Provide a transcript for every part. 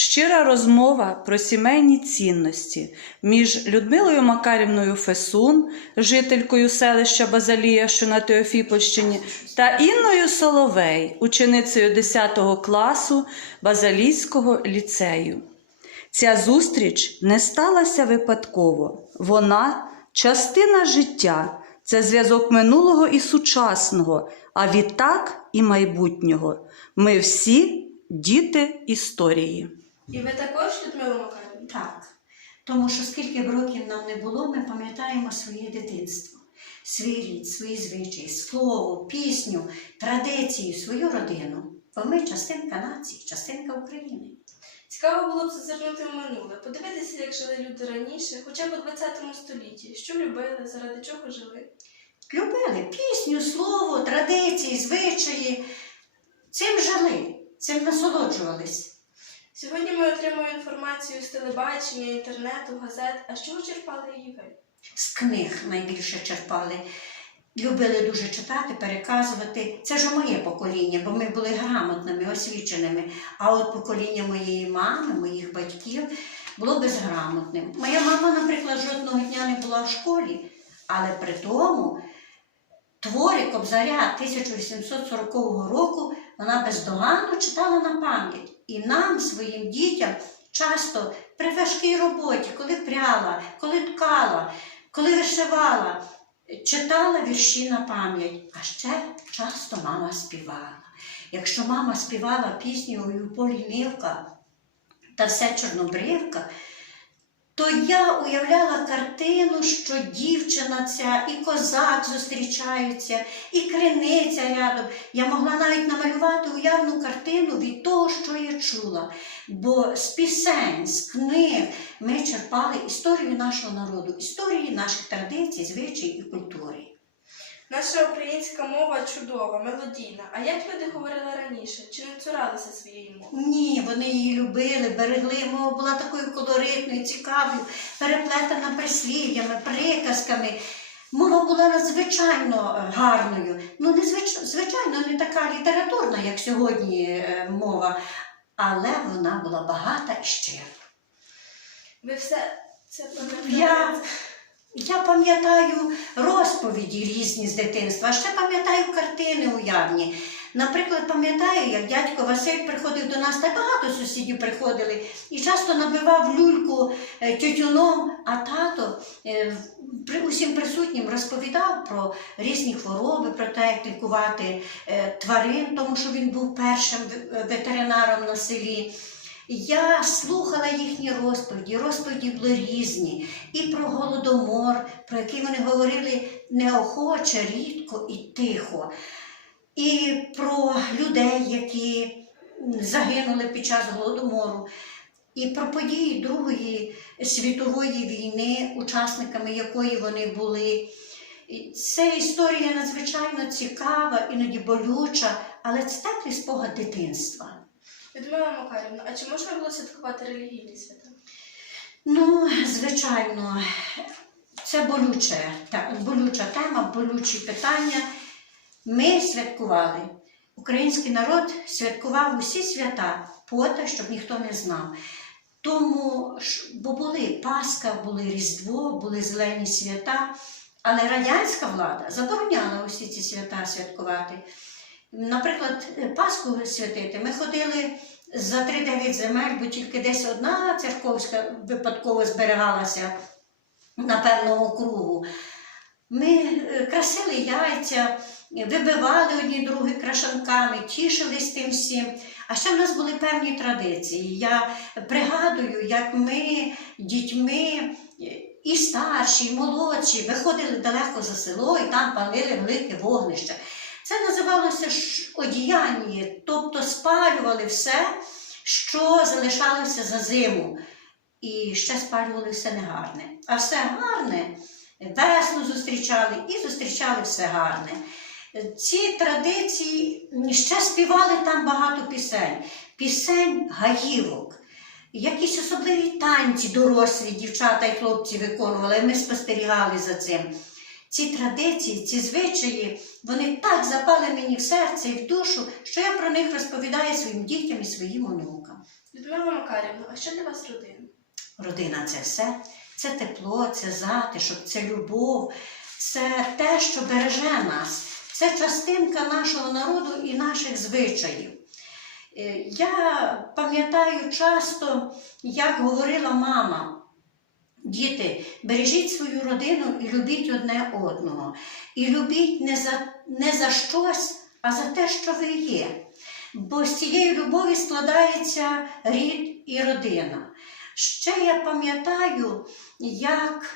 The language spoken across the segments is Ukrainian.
Щира розмова про сімейні цінності між Людмилою Макарівною Фесун, жителькою селища Базалія, що на Теофіпольщині, та Інною Соловей, ученицею 10 класу Базалійського ліцею. Ця зустріч не сталася випадково. Вона частина життя, це зв'язок минулого і сучасного, а відтак і майбутнього. Ми всі діти історії. І ви також, Людмила Макарівна? Так. Тому що скільки б років нам не було, ми пам'ятаємо своє дитинство, свій рід, свої звичаї, слово, пісню, традиції, свою родину. Бо ми частинка нації, частинка України. Цікаво було б зазирнути в минуле, подивитися, як жили люди раніше, хоча б у 20 столітті, що любили, заради чого жили. Любили пісню, слово, традиції, звичаї. Цим жили, цим насолоджувались. Сьогодні ми отримуємо інформацію з телебачення, інтернету, газет. А з чого черпали її ви? З книг найбільше черпали. Любили дуже читати, переказувати. Це ж моє покоління, бо ми були грамотними, освіченими. А от покоління моєї мами, моїх батьків було безграмотним. Моя мама, наприклад, жодного дня не була в школі, але при тому твори Кобзаря 1840 року вона бездоганно читала на пам'ять. І нам, своїм дітям, часто при важкій роботі, коли пряла, коли ткала, коли вишивала, читала вірші на пам'ять. А ще часто мама співала. Якщо мама співала пісню «Ой у полі нивка та все чорнобривка, то я уявляла картину, що дівчина ця і козак зустрічаються, і криниця рядом. Я могла навіть намалювати уявну картину від того, що я чула. Бо з пісень, з книг ми черпали історію нашого народу, історії наших традицій, звичаїв і культури. Наша українська мова чудова, мелодійна. А як люди говорили раніше? Чи не цуралися своєї мови? Ні, вони її любили, берегли. Мова була такою колоритною, цікавою, переплетена прислів'ями, приказками. Мова була надзвичайно е, гарною. Ну, не звич... звичайно, не така літературна, як сьогодні е, мова, але вона була багата і щира. Ви все це пам'ятаєте? Я, я пам'ятаю розповіді різні з дитинства, а ще пам'ятаю картини уявні. Наприклад, пам'ятаю, як дядько Василь приходив до нас, та багато сусідів приходили, і часто набивав люльку е, тютюном, а тато е, усім присутнім розповідав про різні хвороби, про те, як лікувати е, тварин, тому що він був першим ветеринаром на селі. Я слухала їхні розповіді. Розповіді були різні. І про голодомор, про який вони говорили неохоче, рідко і тихо. І про людей, які загинули під час голодомору. І про події Другої світової війни, учасниками якої вони були. Це історія надзвичайно цікава, іноді болюча, але це теплий спогад дитинства. Людмила Макарівна, а чи можна було святкувати релігійні свята? Ну, звичайно, це болюче, та, болюча тема, болючі питання. Ми святкували. Український народ святкував усі свята пота, щоб ніхто не знав. Тому, бо були Пасха, були Різдво, були зелені свята, але радянська влада забороняла усі ці свята святкувати. Наприклад, Пасху святити ми ходили за 3-9 земель, бо тільки десь одна церковська випадково зберігалася на певному кругу. Ми е, красили яйця, вибивали одні другі крашанками, тішились тим всім. А ще в нас були певні традиції. Я пригадую, як ми дітьми е, і старші, і молодші виходили далеко за село і там палили велике вогнище. Це називалося одіяння, тобто спалювали все, що залишалося за зиму. І ще спалювали все негарне. А все гарне весну зустрічали і зустрічали все гарне. Ці традиції ще співали там багато пісень, пісень гаївок. Якісь особливі танці дорослі дівчата і хлопці виконували, ми спостерігали за цим. Ці традиції, ці звичаї, вони так запали мені в серце і в душу, що я про них розповідаю своїм дітям і своїм онукам. Людмила Макарівна, а що для вас родина? Родина це все. Це тепло, це затишок, це любов, це те, що береже нас. Це частинка нашого народу і наших звичаїв. Е, Я пам'ятаю часто, як говорила мама. Діти, бережіть свою родину і любіть одне одного. І любіть не за, не за щось, а за те, що ви є. Бо з цієї любові складається рід і родина. Ще я пам'ятаю, як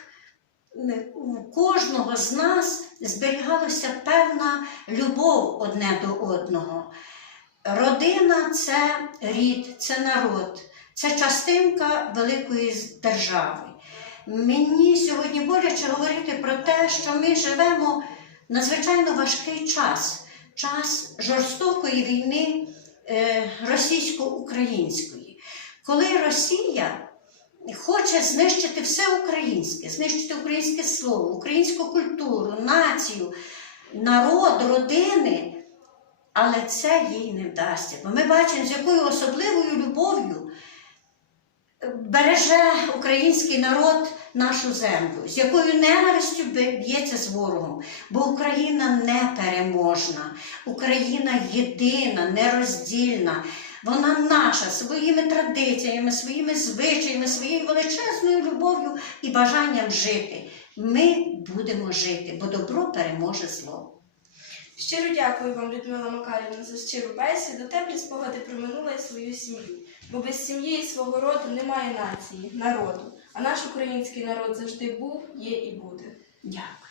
у кожного з нас зберігалася певна любов одне до одного. Родина це рід, це народ, це частинка великої держави. Мені сьогодні боляче говорити про те, що ми живемо надзвичайно важкий час, час жорстокої війни е, російсько-української, коли Росія хоче знищити все українське, знищити українське слово, українську культуру, націю, народ, родини. Але це їй не вдасться. Бо ми бачимо, з якою особливою любов'ю береже український народ нашу землю, з якою ненавистю б'ється з ворогом. Бо Україна непереможна, Україна єдина, нероздільна. Вона наша своїми традиціями, своїми звичаями, своєю величезною любов'ю і бажанням жити. Ми будемо жити, бо добро переможе зло. Щиро дякую вам, Людмила Макарівна, за щиру бесіду, теплі спогади про минуле і свою сім'ю. Бо без сім'ї і свого роду немає нації, народу. А наш український народ завжди був, є і буде. Дякую.